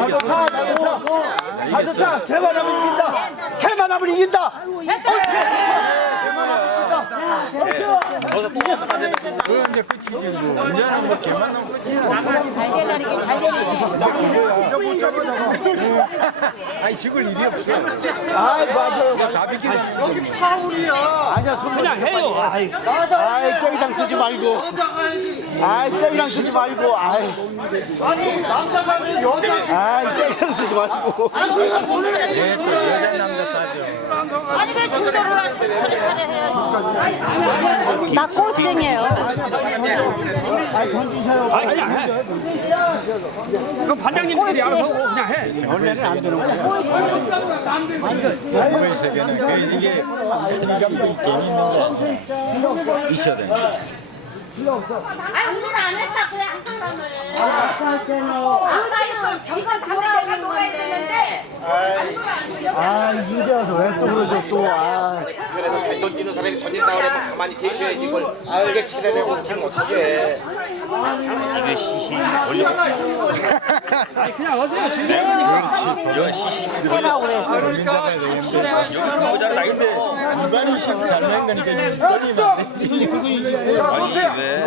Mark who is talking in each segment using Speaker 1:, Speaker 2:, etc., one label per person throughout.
Speaker 1: 다섯 차 개만하면 이긴다. 개만하면 이긴다.
Speaker 2: 그건 이제 끝이지 뭐. 운전하는 거 개만 나면 끝이야.
Speaker 3: 잘 되려는 게 잘 되는
Speaker 2: 아니 죽을 일이 없어.
Speaker 1: 아이 맞아요.
Speaker 2: 다 비키는 거.
Speaker 1: 여기 파울이야. 아니야 그냥 해요. 아이 땡이랑 쓰지 말고. 아이 땡이랑 쓰지 말고. 아이 남자가 여자. 아이 땡이랑 쓰지 말고.
Speaker 2: 얘또 여자 남자 따져.
Speaker 3: 아니 왜 중도를 안 차례차례 해야지. 나 꼴증이에요.
Speaker 4: 그럼 반장님들이 알아서 그냥 해.
Speaker 1: 원래는 안 되는 거야.
Speaker 2: 젊은 세계는 이게 생리감도 괜히 있는 거 있어야 돼.
Speaker 3: 아니 우리는 안 했다 그래 한 사람을. 아까 있어 지금 담배 내가 녹아야 되는데.
Speaker 1: 아 이제 와서 왜 또 그러셔 또. 아.
Speaker 5: 그래서 잘 던지는 사람이 던진다고 그러면 가만히 계셔야지 이걸 알게 치려내고 어떻게 어떻게
Speaker 2: 이게 시시 올려.
Speaker 4: 아니 그냥 하세요.
Speaker 2: 그렇지. 이런 시시 올리라고 그랬어. 잡아야 되겠는데 여기 모자라 나인데 일반인 시험 잘하는 거니까 이거는 안 되지. 아니 왜?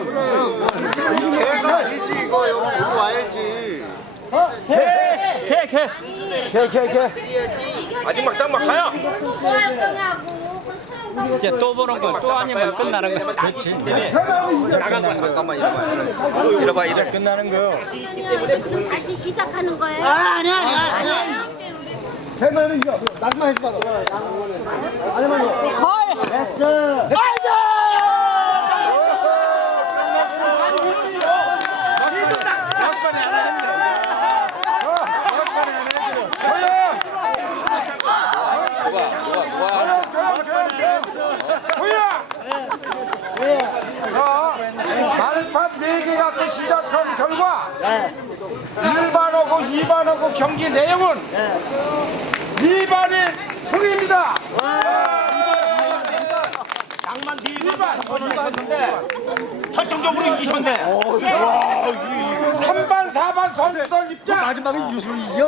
Speaker 1: 개가 아니지 이거 여기 보고 와야지. 개.
Speaker 5: 아직 막상 막 가요.
Speaker 3: 뭐 할 거냐고.
Speaker 4: 이제 또 보는 거 또 아니면 끝나는 거.
Speaker 2: 그렇지.
Speaker 5: 나간 거야 잠깐만 이러봐
Speaker 2: 이제 끝나는 거.
Speaker 3: 지금 다시 시작하는 거예요?
Speaker 1: 아니야. 개만은 이거 낭만 해지 마라.
Speaker 6: 말판 4개가 시작한 결과 1반하고 2반하고 경기 내용은 2반의 승리입니다.
Speaker 4: 양만 2번 설정적으로 이기셨네.
Speaker 6: 3반, 4반 선수들 입장.
Speaker 1: 마지막에 유수를 이겨.